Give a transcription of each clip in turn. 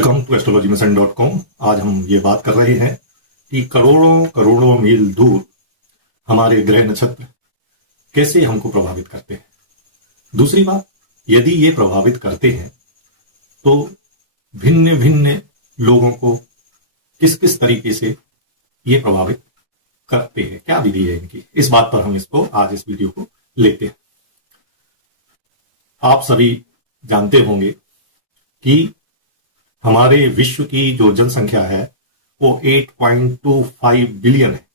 Welcome to astrologymission.com। आज हम ये बात कर रहे हैं कि करोड़ों करोड़ों मील दूर हमारे ग्रह नक्षत्र कैसे हमको प्रभावित करते हैं। दूसरी बात, यदि ये प्रभावित करते हैं तो भिन्न भिन्न लोगों को किस किस तरीके से ये प्रभावित करते हैं, क्या विधि है इनकी, इस बात पर हम आज इस वीडियो को लेते हैं। आप सभी जानते होंगे कि हमारे विश्व की जो जनसंख्या है वो 8.25 बिलियन है।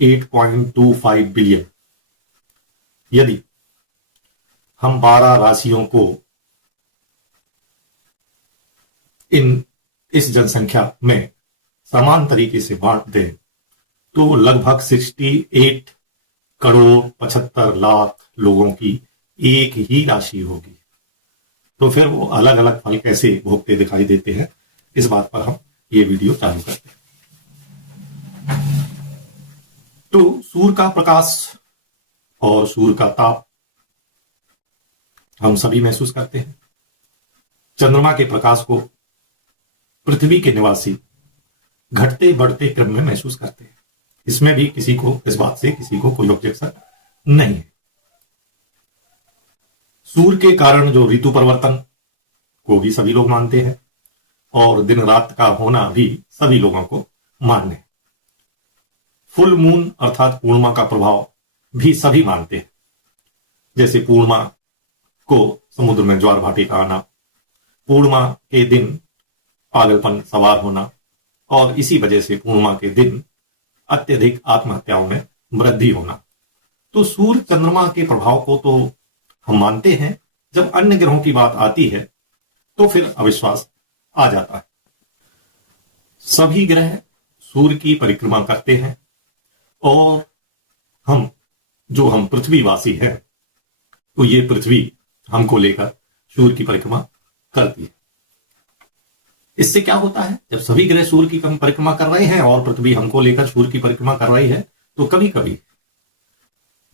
8.25 बिलियन। यदि हम 12 राशियों को इस जनसंख्या में समान तरीके से बांट दें तो लगभग 68 करोड़ 75 लाख लोगों की एक ही राशि होगी। तो फिर वो अलग अलग फल कैसे भोगते दिखाई देते हैं, इस बात पर हम ये वीडियो चालू करते हैं। तो सूर्य का प्रकाश और सूर्य का ताप हम सभी महसूस करते हैं। चंद्रमा के प्रकाश को पृथ्वी के निवासी घटते बढ़ते क्रम में महसूस करते हैं। इसमें भी किसी को इस बात से किसी को कोई ऑब्जेक्शन नहीं है। सूर्य के कारण जो ऋतु परिवर्तन को भी सभी लोग मानते हैं और दिन रात का होना भी सभी लोगों को मान्य है। फुल मून अर्थात पूर्णिमा का प्रभाव भी सभी मानते हैं। जैसे पूर्णिमा को समुद्र में ज्वार भाटी का आना, पूर्णिमा के दिन पागलपन सवार होना और इसी वजह से पूर्णिमा के दिन अत्यधिक आत्महत्याओं में वृद्धि होना। तो सूर्य चंद्रमा के प्रभाव को तो हम मानते हैं। जब अन्य ग्रहों की बात आती है तो फिर अविश्वास आ जाता है। सभी ग्रह सूर्य की परिक्रमा करते हैं और हम पृथ्वीवासी हैं तो ये पृथ्वी हमको लेकर सूर्य की परिक्रमा करती है। इससे क्या होता है, जब सभी ग्रह सूर्य की परिक्रमा कर रहे हैं और पृथ्वी हमको लेकर सूर्य की परिक्रमा कर रही है तो कभी कभी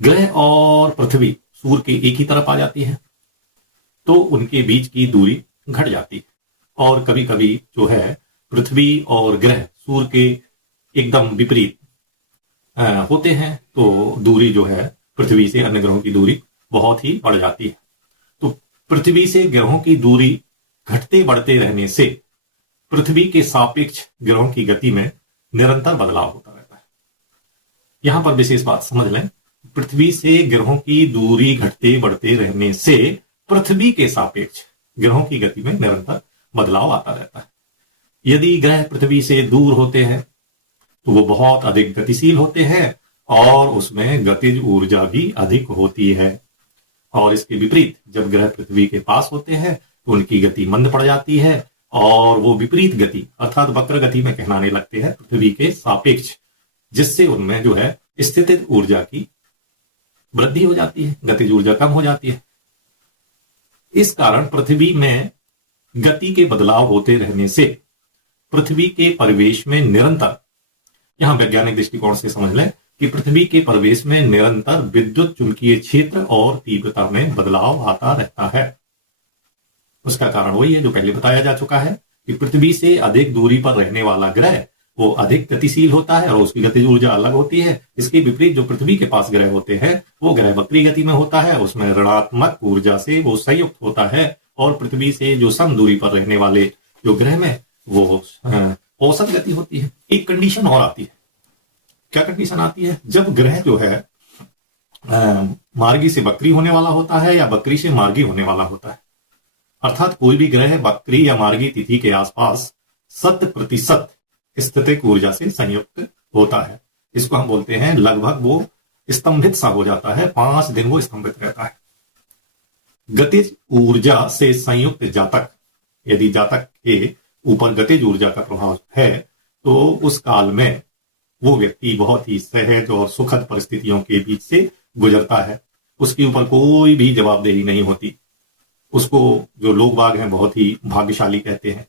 ग्रह और पृथ्वी सूर्य के एक ही तरफ आ जाती है तो उनके बीच की दूरी घट जाती है। और कभी कभी जो है पृथ्वी और ग्रह सूर्य के एकदम विपरीत होते हैं तो दूरी जो है पृथ्वी से अन्य ग्रहों की दूरी बहुत ही बढ़ जाती है। तो पृथ्वी से ग्रहों की दूरी घटते बढ़ते रहने से पृथ्वी के सापेक्ष ग्रहों की गति में निरंतर बदलाव होता रहता है। यहां पर विशेष बात समझ लें, पृथ्वी से ग्रहों की दूरी घटते बढ़ते रहने से पृथ्वी के सापेक्ष ग्रहों की गति में निरंतर बदलाव आता रहता है। यदि ग्रह पृथ्वी से दूर होते हैं तो वो बहुत अधिक गतिशील होते हैं और उसमें गतिज ऊर्जा भी अधिक होती है। और इसके विपरीत जब ग्रह पृथ्वी के पास होते हैं तो उनकी गति मंद पड़ जाती है और वो विपरीत गति अर्थात वक्र गति में कहलाने लगते हैं पृथ्वी के सापेक्ष, जिससे उनमें जो है स्थितिज ऊर्जा की वृद्धि हो जाती है, गतिज ऊर्जा कम हो जाती है। इस कारण पृथ्वी में गति के बदलाव होते रहने से पृथ्वी के परिवेश में निरंतर, यहां वैज्ञानिक दृष्टिकोण से समझ लें कि पृथ्वी के परिवेश में निरंतर विद्युत चुंबकीय क्षेत्र और तीव्रता में बदलाव आता रहता है। उसका कारण वही है जो पहले बताया जा चुका है कि पृथ्वी से अधिक दूरी पर रहने वाला ग्रह वो अधिक गतिशील होता है और उसकी गतिज ऊर्जा अलग होती है। इसके विपरीत जो पृथ्वी के पास ग्रह होते हैं वो ग्रह वक्री गति में होता है, उसमें ऋणात्मक ऊर्जा से वो संयुक्त होता है। और पृथ्वी से जो सम दूरी पर रहने वाले जो ग्रह में वो औसत गति होती है। एक कंडीशन और आती है। क्या कंडीशन आती है? जब ग्रह जो है मार्गी से वक्री होने वाला होता है या वक्री से मार्गी होने वाला होता है, अर्थात कोई भी ग्रह वक्री या मार्गी तिथि के आसपास 100% स्थितिक ऊर्जा से संयुक्त होता है। इसको हम बोलते हैं लगभग वो स्तंभित सा हो जाता है, 5 दिन वो स्तंभित रहता है। गतिज ऊर्जा से संयुक्त जातक, यदि जातक के ऊपर गतिज ऊर्जा का प्रभाव है तो उस काल में वो व्यक्ति बहुत ही सहज और सुखद परिस्थितियों के बीच से गुजरता है। उसके ऊपर कोई भी जवाबदेही नहीं होती। उसको जो लोग बाग हैं बहुत ही भाग्यशाली कहते हैं।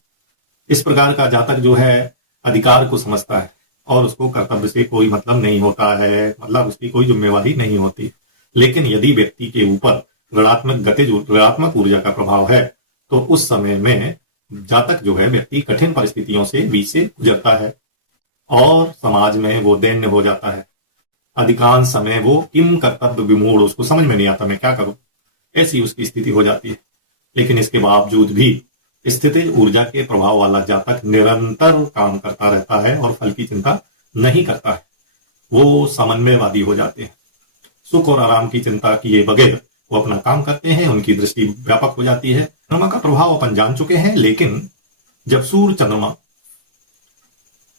इस प्रकार का जातक जो है अधिकार को समझता है और उसको कर्तव्य से कोई मतलब नहीं होता है, मतलब उसकी कोई जिम्मेवारी नहीं होती। लेकिन यदि व्यक्ति के ऊपर ऋणात्मक ऊर्जा का प्रभाव है तो उस समय में जातक जो है व्यक्ति कठिन परिस्थितियों से बीच से गुजरता है और समाज में वो दैन्य हो जाता है। अधिकांश समय वो किम कर्तव्य विमूढ़, उसको समझ में नहीं आता मैं क्या करूं, ऐसी उसकी स्थिति हो जाती है। लेकिन इसके बावजूद भी स्थितिज ऊर्जा के प्रभाव वाला जातक निरंतर काम करता रहता है और फल की चिंता नहीं करता है। वो समन्वयवादी हो जाते हैं, सुख और आराम की चिंता किए बगैर वो अपना काम करते हैं, उनकी दृष्टि व्यापक हो जाती है। चंद्रमा का प्रभाव अपन जान चुके हैं, लेकिन जब सूर्य चंद्रमा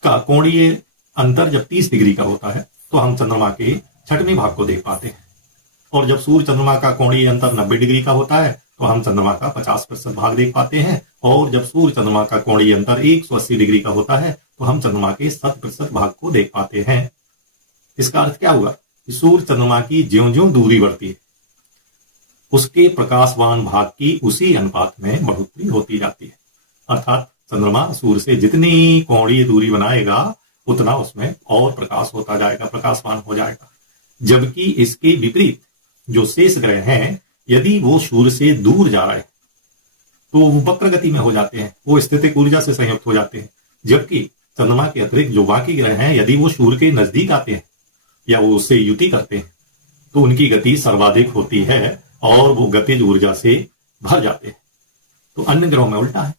का कोणीय अंतर जब 30 डिग्री का होता है तो हम चंद्रमा के छठवें भाग को देख पाते हैं, और जब सूर्य चंद्रमा का कोणीय अंतर 90 डिग्री का होता है तो हम चंद्रमा का 50% भाग देख पाते हैं, और जब सूर्य चंद्रमा का कोणीय अंतर 180 डिग्री का होता है तो हम चंद्रमा के 100% भाग को देख पाते हैं। इसका अर्थ क्या हुआ कि सूर्य चंद्रमा की ज्यों-ज्यों दूरी बढ़ती है उसके प्रकाशवान भाग की उसी अनुपात में बढ़ोतरी होती जाती है। अर्थात चंद्रमा सूर्य से जितनी कोणीय दूरी बनाएगा उतना उसमें और प्रकाश होता जाएगा, प्रकाशवान हो जाएगा। जबकि इसके विपरीत जो शेष ग्रह हैं, यदि वो सूर्य से दूर जा रहे हैं तो वो वक्र गति में हो जाते हैं, वो स्थितिक ऊर्जा से संयुक्त हो जाते हैं। जबकि चंद्रमा के अतिरिक्त जो बाकी ग्रह हैं, यदि वो सूर्य के नजदीक आते हैं या वो उससे युति करते हैं तो उनकी गति सर्वाधिक होती है और वो गतिज ऊर्जा से भर जाते हैं। तो अन्य ग्रहों में उल्टा है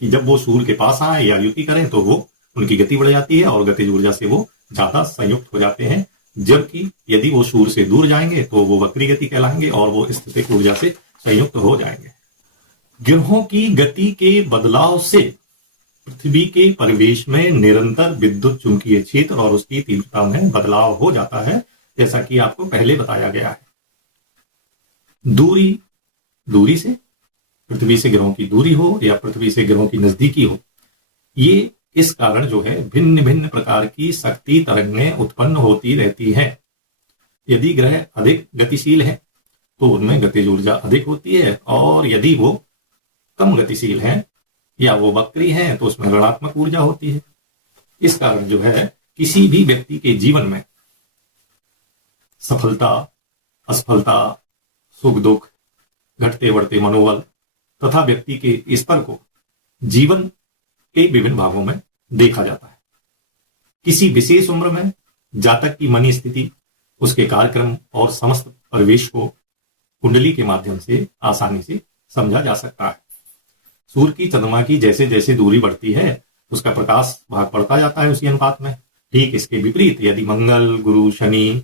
कि जब वो सूर्य के पास आए या युति करें तो वो उनकी गति बढ़ जाती है और गतिज ऊर्जा से वो ज्यादा संयुक्त हो जाते हैं। जबकि यदि वो सूर्य से दूर जाएंगे तो वो वक्री गति कहलाएंगे और वो स्थितिक ऊर्जा से संयुक्त हो जाएंगे। ग्रहों की गति के बदलाव से पृथ्वी के परिवेश में निरंतर विद्युत चुंबकीय क्षेत्र और उसकी तीव्रता में बदलाव हो जाता है, जैसा कि आपको पहले बताया गया है। दूरी से, पृथ्वी से ग्रहों की दूरी हो या पृथ्वी से ग्रहों की नजदीकी हो, ये इस कारण जो है भिन्न भिन्न प्रकार की शक्ति तरंगें उत्पन्न होती रहती हैं। यदि ग्रह अधिक गतिशील है तो उनमें गतिज ऊर्जा अधिक होती है, और यदि वो कम गतिशील हैं या वो वक्री हैं तो उसमें ऋणात्मक ऊर्जा होती है। इस कारण जो है किसी भी व्यक्ति के जीवन में सफलता, असफलता, सुख दुख, घटते बढ़ते मनोबल तथा व्यक्ति के स्तर को जीवन के विभिन्न भागों में देखा जाता है। किसी विशेष उम्र में जातक की मनी स्थिति, उसके कार्यक्रम और समस्त परिवेश को कुंडली के माध्यम से आसानी से समझा जा सकता है। सूर्य की चंद्रमा की जैसे जैसे दूरी बढ़ती है उसका प्रकाश भाग बढ़ता जाता है उसी अनुपात में। ठीक इसके विपरीत यदि मंगल, गुरु, शनि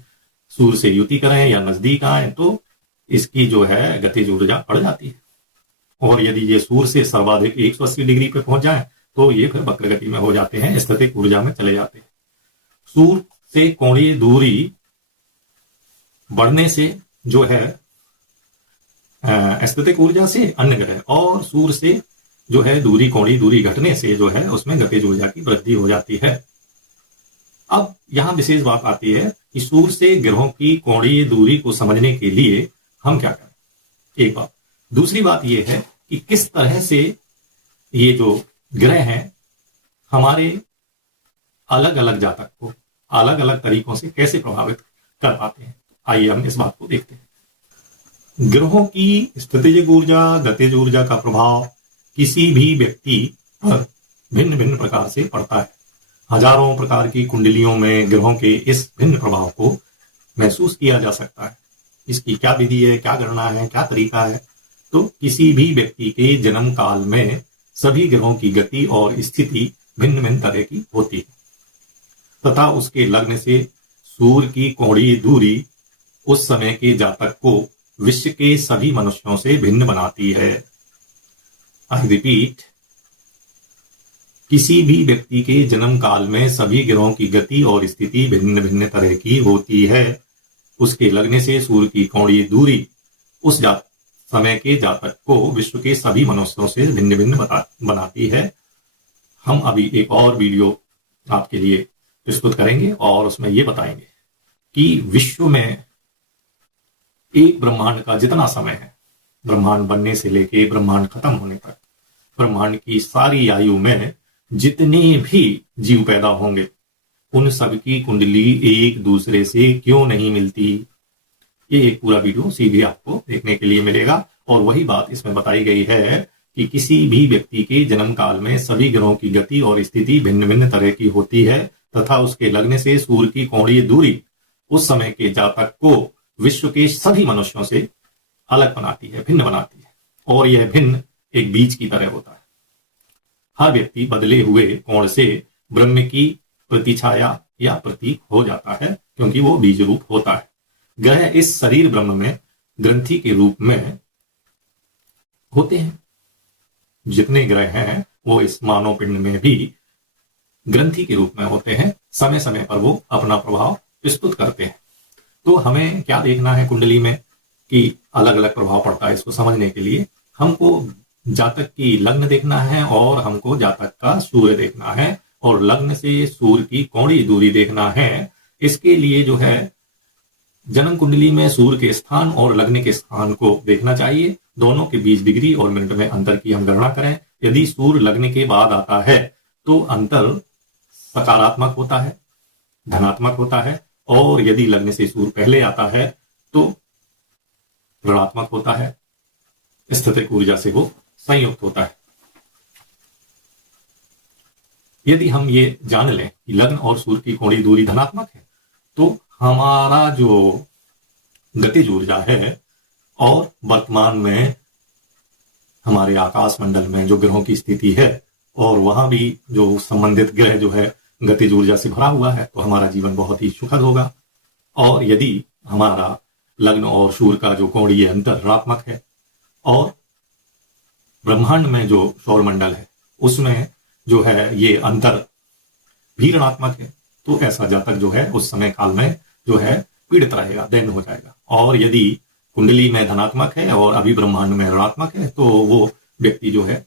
सूर्य से युति करें या नजदीक आए तो इसकी जो है गतिज ऊर्जा बढ़ जाती है, और यदि ये सूर्य से सर्वाधिक 180 डिग्री पे पहुंच जाए तो ये फिर वक्र गति में हो जाते हैं, स्थितिक ऊर्जा में चले जाते हैं। सूर्य से कोणीय दूरी बढ़ने से जो है स्थितिक ऊर्जा से अन्य ग्रह, और सूर्य से जो है कोणीय दूरी घटने से जो है उसमें गतिज ऊर्जा की वृद्धि हो जाती है। अब यहां विशेष बात आती है कि सूर्य से ग्रहों की कोणीय दूरी को समझने के लिए हम क्या करें, एक बात। दूसरी बात यह है कि किस तरह से ये जो ग्रह हैं हमारे अलग अलग जातक को अलग अलग तरीकों से कैसे प्रभावित कर पाते हैं। आइए हम इस बात को देखते हैं। ग्रहों की स्थितिज ऊर्जा, गतिज ऊर्जा का प्रभाव किसी भी व्यक्ति पर भिन्न भिन्न प्रकार से पड़ता है। हजारों प्रकार की कुंडलियों में ग्रहों के इस भिन्न प्रभाव को महसूस किया जा सकता है। इसकी क्या विधि है, क्या गणना है, क्या तरीका है, तो किसी भी व्यक्ति के जन्म काल में सभी ग्रहों की गति और स्थिति भिन्न भिन्न तरह की होती है तथा उसके लग्न से सूर्य की कोणीय दूरी उस समय के जातक को विश्व के सभी मनुष्यों से भिन्न बनाती है। आई रिपीट, किसी भी व्यक्ति के जन्म काल में सभी ग्रहों की गति और स्थिति भिन्न भिन्न तरह की होती है। उसके लगने से सूर्य की कोणीय दूरी उस समय के जातक को विश्व के सभी मनुष्यों से भिन्न भिन्न बनाती है। हम अभी एक और वीडियो आपके लिए प्रस्तुत करेंगे और उसमें ये बताएंगे कि विश्व में एक ब्रह्मांड का जितना समय है, ब्रह्मांड बनने से लेके ब्रह्मांड खत्म होने तक, ब्रह्मांड की सारी आयु में जितने भी जीव पैदा होंगे उन सब की कुंडली एक दूसरे से क्यों नहीं मिलती। ये एक पूरा वीडियो सीधे आपको देखने के लिए मिलेगा और वही बात इसमें बताई गई है कि किसी भी व्यक्ति के जन्म काल में सभी ग्रहों की गति और स्थिति भिन्न भिन्न तरह की होती है तथा उसके लगने से सूर्य की कोणीय दूरी उस समय के जातक को विश्व के सभी मनुष्यों से अलग बनाती है, भिन्न बनाती है, और यह भिन्न एक बीज की तरह होता है। हर व्यक्ति बदले हुए कोण से ब्रह्म की प्रतिछाया या प्रतीक हो जाता है, क्योंकि वो बीज रूप होता है। ग्रह इस शरीर ब्रह्म में ग्रंथि के रूप में होते हैं। जितने ग्रह हैं वो इस मानव पिंड में भी ग्रंथि के रूप में होते हैं। समय समय पर वो अपना प्रभाव प्रस्तुत करते हैं। तो हमें क्या देखना है कुंडली में कि अलग अलग प्रभाव पड़ता है। इसको समझने के लिए हमको जातक की लग्न देखना है और हमको जातक का सूर्य देखना है और लग्न से सूर्य की कोणीय दूरी देखना है। इसके लिए जो है जन्म कुंडली में सूर्य के स्थान और लग्न के स्थान को देखना चाहिए। दोनों के बीच डिग्री और मिनट में अंतर की हम गणना करें। यदि सूर्य लग्न के बाद आता है तो अंतर सकारात्मक होता है, धनात्मक होता है, और यदि लग्न से सूर्य पहले आता है तो ऋणात्मक होता है। स्थितिक ऊर्जा से वो संयुक्त होता है। यदि हम ये जान लें कि लग्न और सूर्य की कोणीय दूरी धनात्मक है तो हमारा जो गतिज ऊर्जा है और वर्तमान में हमारे आकाश मंडल में जो ग्रहों की स्थिति है और वहां भी जो संबंधित ग्रह जो है गतिज ऊर्जा से भरा हुआ है तो हमारा जीवन बहुत ही सुखद होगा। और यदि हमारा लग्न और सूर्य का जो कोणीय अंतर ऋणात्मक है और ब्रह्मांड में जो सौरमंडल है उसमें जो है ये अंतर भी ऋणात्मक है तो ऐसा जातक जो है उस समय काल में जो है पीड़ित रहेगा, दैन्य हो जाएगा। और यदि कुंडली में धनात्मक है और अभी ब्रह्मांड में ऋणात्मक है तो वो व्यक्ति जो है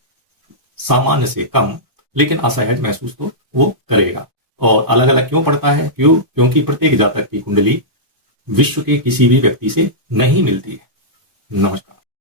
सामान्य से कम लेकिन असहज महसूस तो वो करेगा। और अलग अलग क्यों पड़ता है? क्योंकि प्रत्येक जातक की कुंडली विश्व के किसी भी व्यक्ति से नहीं मिलती है। नमस्कार।